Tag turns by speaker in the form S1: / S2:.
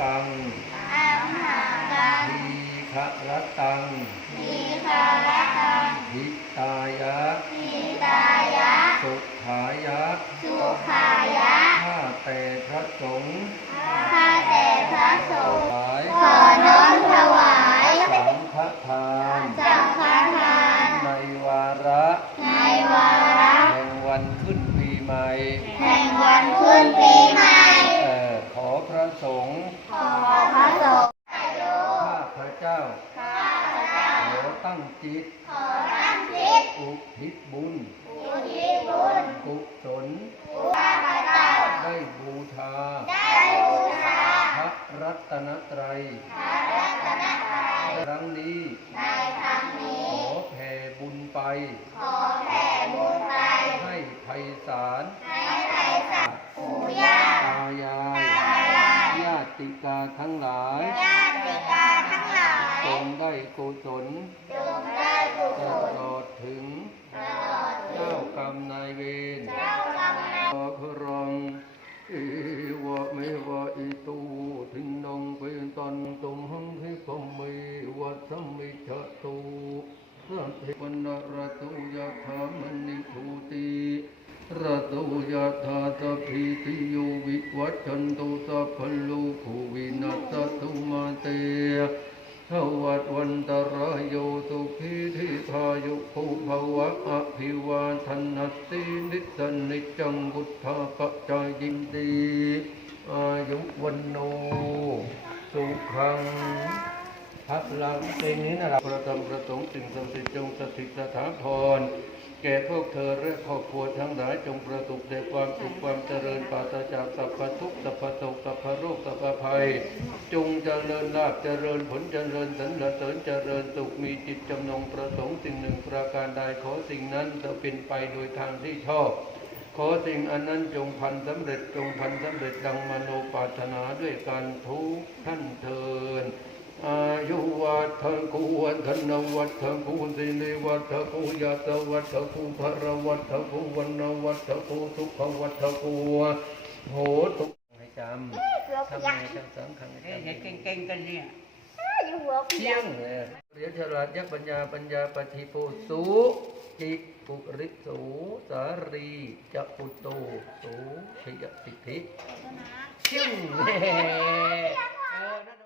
S1: หากังทีฆะรตังหิตายะ สุขายะ ข้าแต่พระสงฆ์
S2: ข้าแต่พระสงฆ์
S1: หลาย
S2: ขอน้อมถวาย
S1: สังฆทาน
S2: สังฆทาน
S1: ในวาระ
S2: ในวาระ
S1: แห่งวันขึ้นปีใหม่
S2: แห่งวันขึ้นปีใหม่
S1: เอ่อขอพระสงฆ์
S2: ขอพระสงฆ์
S1: ข้าพระเจ้า
S2: ข้าพเจ้า
S1: ขอตั้ง จิต
S2: ขอตั้งจิต
S1: อุทิศบุญ
S2: อุทิศบุญ
S1: กุศล
S2: ข้าพเจ้า
S1: ได้บูชา
S2: ได้บูชา
S1: พระรัตนตรัย
S2: พระรัตนตรัย
S1: ครั้งนี้
S2: ในครั้ง
S1: ข
S2: นี้
S1: อแผ่บุญไป
S2: ขอ
S1: กุศล
S2: จงได้กุ
S1: ต
S2: ศล
S1: ลอดถึง
S2: ตลอดถึ
S1: เจ้างกรรมนายเวร
S2: เจ้ากรรมนาย
S1: ขอพรังเอวะเมวะอิตูทินังเป็นตันตงหังให้กมเมวัสัมมิจตุสัพเพวันนรตุยะธามนิภูติรตุยะธาตพิติโยวิวัชชันตุสัพพะโลกวินัสตุมาเต ทวัดวันตรายโยสุขีทิพายุภูภวะอภิวาทนัสตินิสนิจจังบุทธาปจายินดีอายุวันโนสุขัง พักหลังเพลงนี้นะครับประตมประสงค์สิ่งศักดิ์สิทธิ์จงสถิตสถาพรแก่พวกเธอและครอบครัวทั้งหลายจงประสบแต่ความสุขความเจริญปราศจากสัพพทุกสัพพโศกสัพพโรคสัพพภัย จงเจริญลาภเจริญผลเจริญสรรเสริญเจริญสุขมีจิตจำนงประสงค์สิ่งหนึ่งประการใดขอสิ่งนั้นจะเป็นไปโดยทางที่ชอบ ขอสิ่งอันนั้นจงพันสำเร็จจงพันสำเร็จดังมโนปรารถนาด้วยการทุกท่านเทิน อายุวัฒกูวันธนวัฒกูสิริวัฒกูยาตวัฒกูภรวัฒกูวันนวัฒกูสุกขวัฒกูโหตุให้จำทำไมจำสามครั้ง
S3: เอ้ยเก่งๆกันเนี่ย
S2: เที่ยง
S1: เรียนฉลาดยักปัญญาปัญญาปฏิโพสุจิปุริสูสารีจัปุโตสูชยสิทธิเที่ยงเนั่น